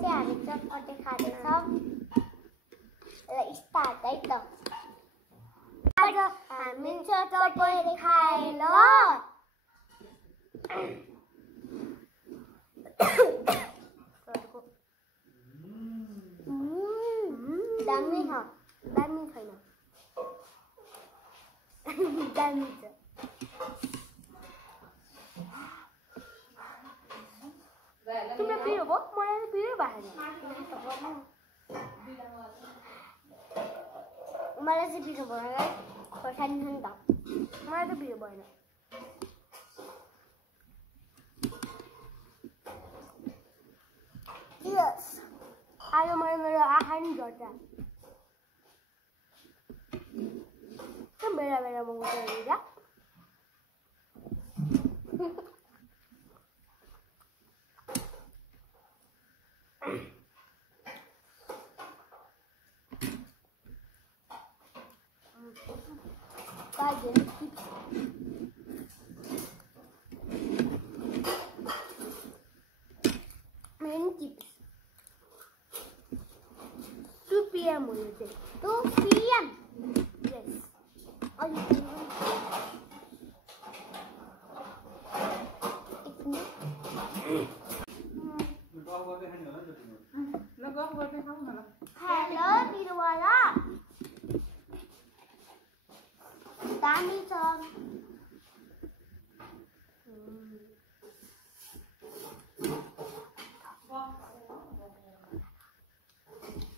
चाहिँ हामी चटपटे खाँदैछौँ र स्टार्ट है त आज हामी चटपटे खाए ल दामी छ दामी छैन दामी छ तिमीलाई पिरो भयो मलाई पिरो भएन मलाई चाहिँ पिरो भएन खोर्सानी छ नि त मलाई त पिरो भएन यस आज मैले मेरो आँखा नि झर्छ बेला बेला म उठेर Many chips. 2 PM हुने चाहिँ 2 PM. Yes. Hello, Birwala. Dami song.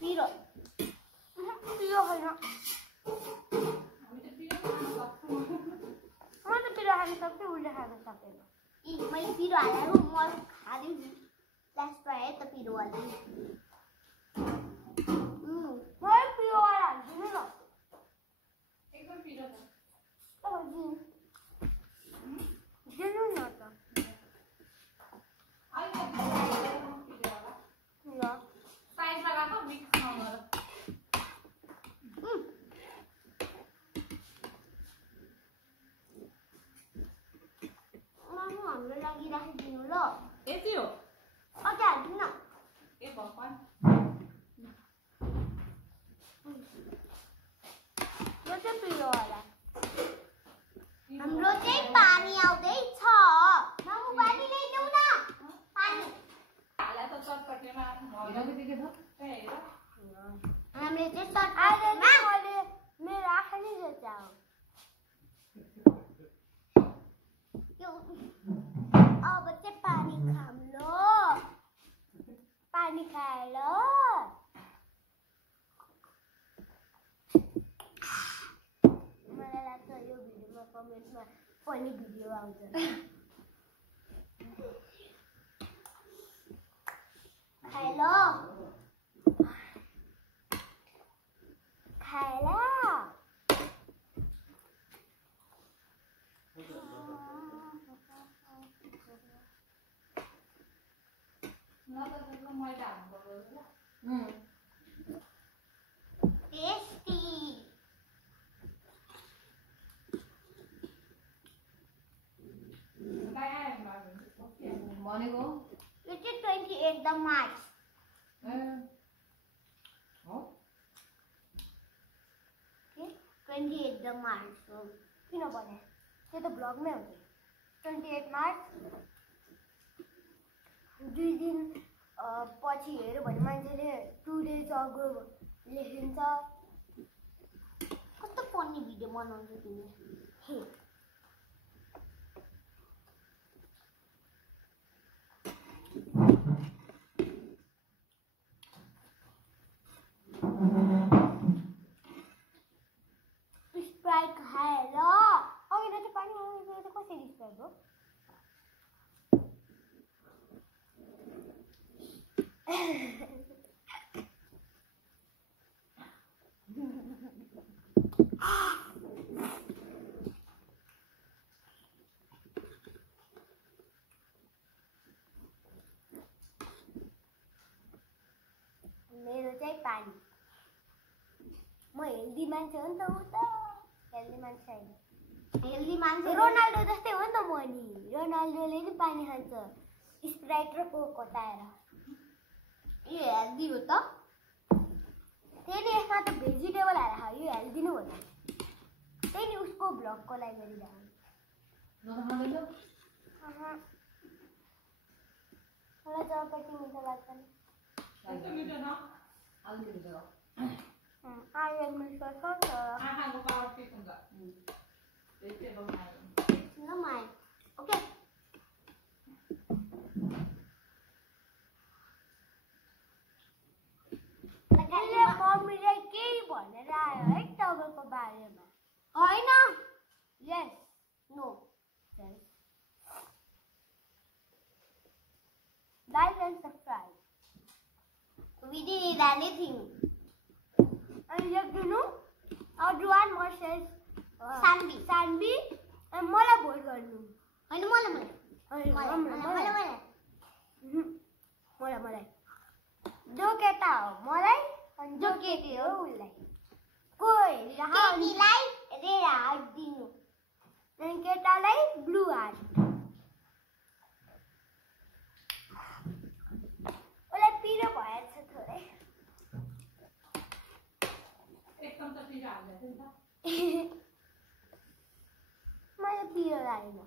Piro. पिरो होइन म त पिरो खान सक्छु उसले खान सक्दैन मैले पिरो हालेर म खादिउ नि लास्ट पाए त पिरो हाल्दै मलाई पिरो हाल्छु नि त एकदम पिरो छ दिनु न त साइड लगाएको मिक्स नगर हाम्रो लागि राखिदिनु ल यति हो अझै हाल्दिनु न ए भगवान यो चाहिँ पिरो होला हाम्रो चाहिँ पानी आउँदैछ मामु पानी ल्याइदेऊ न पानी हाला त चटपटेमा होइन के छ त्यही हेर हामीले चाहिँ आज चटपटेमा मैले मेरो आँखा नि झर्छ अब चाहिँ पानी खाम ल पानी खाए ल मलाई लाग्छ यो भिडियोमा कमेन्टमा पनि भिडियो आउँछ खाए ल खाए ल न त त्यसको मैदा हाल्नुपर्छ टेस्टी भनेको यो चाहिँ 28 द मार्च हो 28 द मार्च हो किन भने त्यो त ब्लगमै हुन्छ 28 मार्च 2 दिन पछि हेऱ्यो भने मान्छेले 2 days अगो लेखिन्छ कस्तो फनी भिडियो बनाउँछ तिमी हे स्प्राइट खाए ल अघि त पानी आउँछ त कसरी स्प्राइट हो मेरो चाहिँ पानी म हेल्दी मान्छे हो नि त उ त हेल्दी मान्छे होइन हेल्दी मान्छे रोनाल्डो जस्तै हो नि त म नि रोनाल्डोले नि पानी खान्छ स्प्राइट र कोक हटाएर यो हेल्दी हो त त्यसले यसमा त भेजिटेबल हालेर खायो यो हेल्दी नै हो त त्यही नि उसको भ्लगको लागि गरिरहेको मलाई चटपटी मिठो लाग्छ नि आइरन मिक्स गर्छ No mind. Okay. अहिले मम्मीले केही भनेर आयो है तपाईँको बारेमा होइन yes no like and subscribe we did anything अनि लेख्दिनु अडुवान मर्सेस सानबी अनि मलाई भोट गर्नु होइन मलाई जो केटा हो मलाई अनि जो केटी हो उसलाई केटीलाई रेड हार्ट दिनु अनि केटालाई ब्लू हार्ट उसलाई पिरो भएछ थोरै एकदम त पिरो हाल्दै छ मलाई पिरो लागेन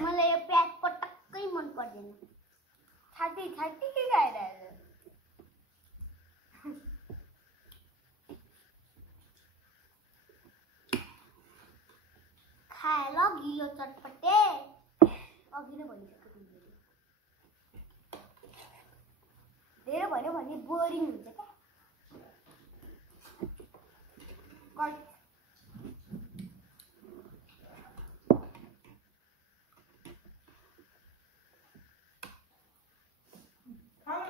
मलाई यो प्याज पटक्कै मन पर्दैन छाती के खाएर खाए ल गिलो चटपटे अघि नै भनिसक्यो तिमीले धेरै भन्यो भने बोरिङ हुन्छ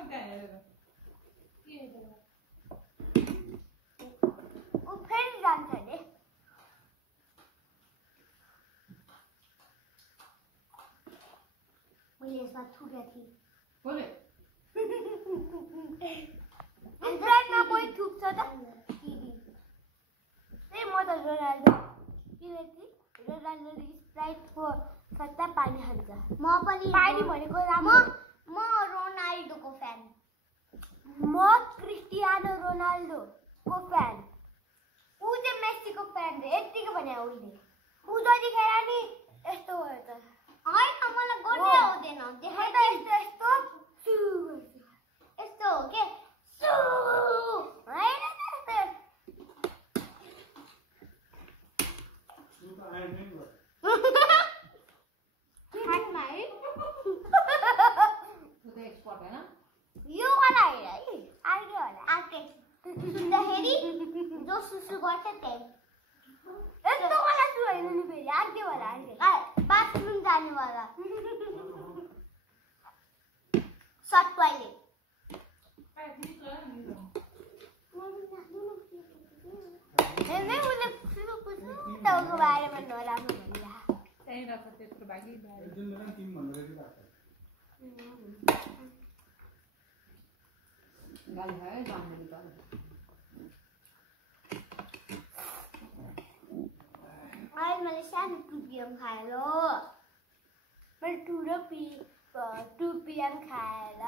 क्या ऊ फेरि जान्छ अरे मैले यसमा थुकेको थिएँ इन्टरनेटमा कोही थुक्छ त त्यही म त रोनाल्डो किनकि रोनाल्डोले स्प्राइटको सट्टा पानी खान्छ म पनि पानी भनेको राम्रो म रोनाल्डोको फ्यान म क्रिस्टियानो रोनाल्डोको फ्यान ऊ चाहिँ मेस्सीको फ्यान रे यतिको भने उसले ऊ जतिखेर नि यस्तो भयो त होइन मलाई गर्नै आउँदैन देखाइ त यस्तो यस्तो सु यस्तो हो के सु होइन त्यस्तो खानमा है एक्सपर्ट होइन यो वाला हेर है आइडियो होला आके सुन्दाखेरि जो सुसु गर्छ त्यही यस्तो वाला सु होइन नि फेरि आइडियो होला आइडियो बाथरुम जानेवाला सर्ट टोइलेट हेर्दै उसले सुको बारेमा नराम्रो भनिरहेको त्यही रहेछ त्यत्रो भागी गाली खायो जान्दैन त अहिले मैले सानो टुपियम खाएर मैले 2 PM खाएर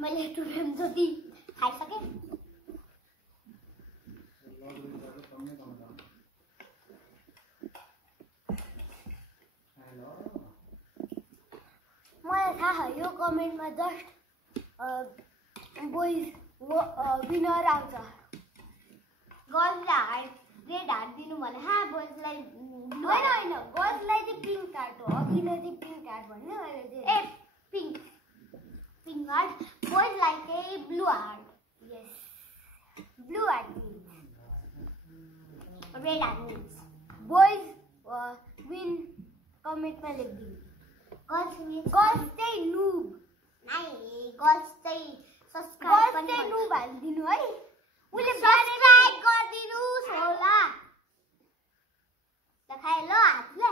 मैले टुपियम जति खाइसकेँ मलाई थाहा यो कमेन्टमा जस्ट बोइज विनर आउँछ गर्ल्सलाई रेड हार्ट दिनु भने बोइजलाई होइन गर्ल्सलाई चाहिँ पिङ्क कार्ड हो अघिल्लो चाहिँ पिङ्क कार्ड भन्यो अहिले चाहिँ ए पिङ्क हार्ट बोइजलाई चाहिँ blue heart yes blue heart red heart means boys win कमेन्टमा लेखिदिनु गर्ल्स चाहिँ नुब गर्ल्स चाहिँ सब्स्क्राइब पनि नुब हालिदिनु है उसले सब्स्क्राइब गरिदिनुहोस् होला देखाए ल हातले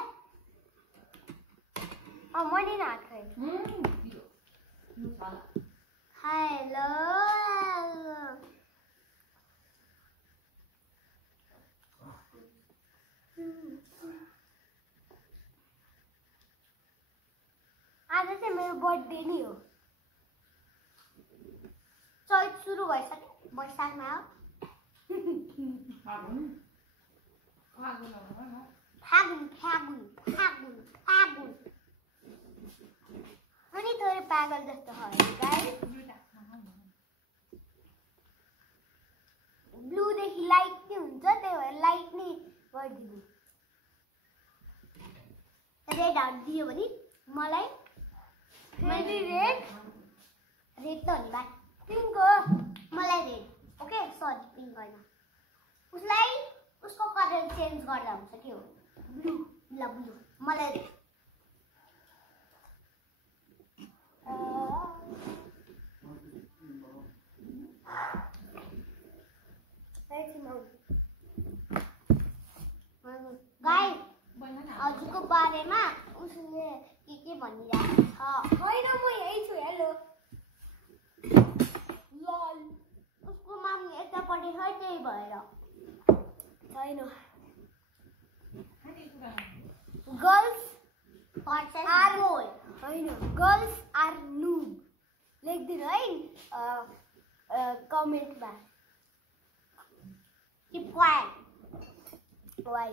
मनी हात खाए हेलो आज चाहिँ मेरो बर्थडे नि हो चैत सुरु भइसक्यो वैशाखमा हो फागुन फागुन फागुन फागुन अनि थोरै पागल जस्तो भयो गाइस ब्लूदेखि लाइट नै हुन्छ त्यही भएर लाइट नै गरिदिनु रेड हार्ट दियो भने मलाई फेरि रेड रेड त हो नि बा पिङ्क हो मलाई रेड ओके सरी पिङ्क होइन उसलाई उसको कलर चेन्ज गर्दा हुन्छ के हो ब्लू ल ब्लू मलाई रेड गाई हजुरको बारेमा उसले के भनिरहेको छ होइन म यही छु हेलो लल उसको मामी यतापट्टि छ त्यही भएर छैन गर्ल्स आर गोल होइन गर्ल्स आर नुब लेखिदिनु है कमेन्टमा किप क्वाइट वाइ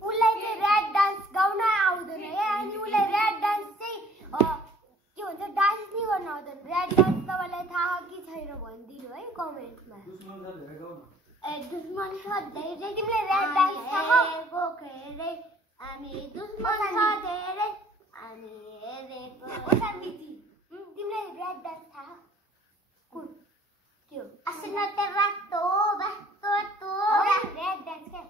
उसलाई चाहिँ ऱ्याट डान्स गाउन आउँदैन है अनि उसलाई ऱ्याट डान्स चाहिँ के भन्छ डान्स नै गर्न आउँदैन ऱ्याट डान्स तपाईँलाई थाहा कि छैन भनिदिनु है कमेन्टमा ए दुश्मन छ धेरै तिमीलाई ऱ्याट डान्स थाहा गोखेरै हामी दुश्मन छ धेरै हामी हेरेको शान्तिजी तिमीलाई ऱ्याट डान्स थाहा कुन त्यो Asina terrato, basto, tu. Rat dance क्या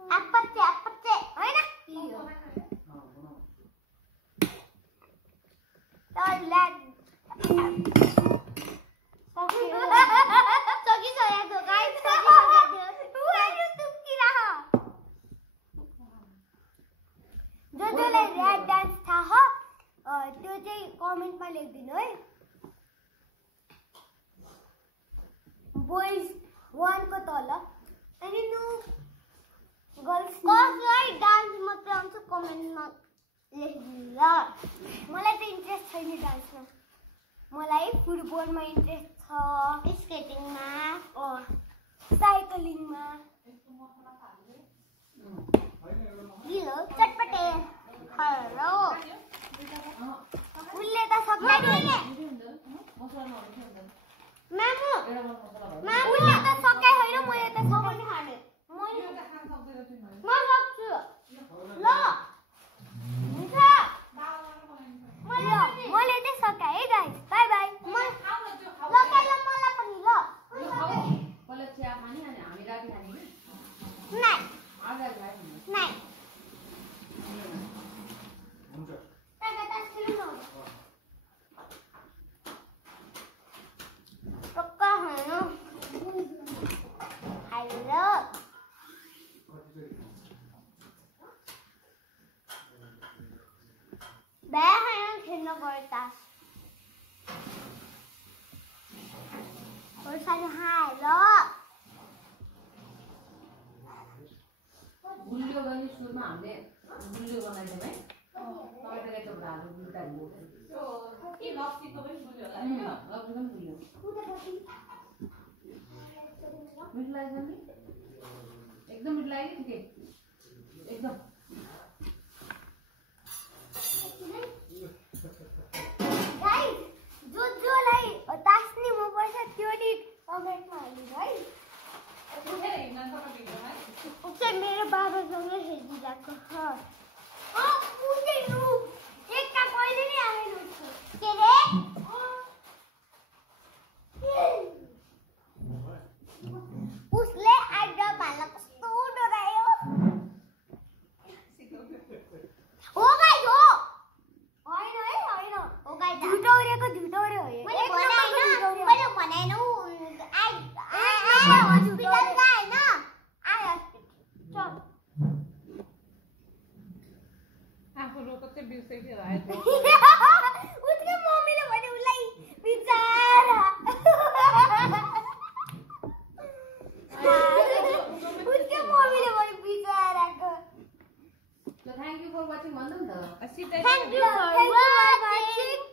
Apa sih? होइन तर ल्याट Sogi saya tuh guys, जसलाई ऱ्याट डान्स थाहा त्यो चाहिँ कमेन्टमा लेखिदिनु है बोइज 1 को तल अनि नु गर्ल्स कसलाई डान्स मात्र आउँछ कमेन्टमा लेखिदिनु ल मलाई त इन्ट्रेस्ट छैन डान्समा मलाई फुटबलमा इन्ट्रेस्ट छ स्केटिङमा साइकलिङमा गिलो चटपटे हेलो उसले त सकाइ मामु उसले त सकाइ होइन मैले त सबै खाने म सक्छु ल हुन्छ मैले चाहिँ सकाएँ है गाइस बाइ बाइ ल पहिला मलाई पनि ल नाइ नाइ पक्का होइन हेलो होइन खेल्न गयो तास हेलो गुलियो गर्ने सुरुमा हामीले गुलियो बनाइदियौँ है टमाटर केचप हालेर गुलियो हाल्नु के लस्सीको पनि गुलियो होला नि लस्सी पनि गुलियो मिठो लाग्छ नि एकदम मिठो लाग्यो नि के एकदम गाइस जोलाई तास्ने म पर्छ त्यो नि कमेन्टमा हाल्नु है उता मेरो बाबासँगै हेरिरहेको छ एकका कहिले नै आएन के रे उसले आइडल भाला कस्तो डरायो हो गाइस हो होइन त चाहिँ बिर्सेको आयो उसको मम्मीले भने उसलाई बिचारा उसको मम्मीले भने बिचाराको थ्याङ्क यू फर वाचिङ भन्नु नि त Thank you for watching.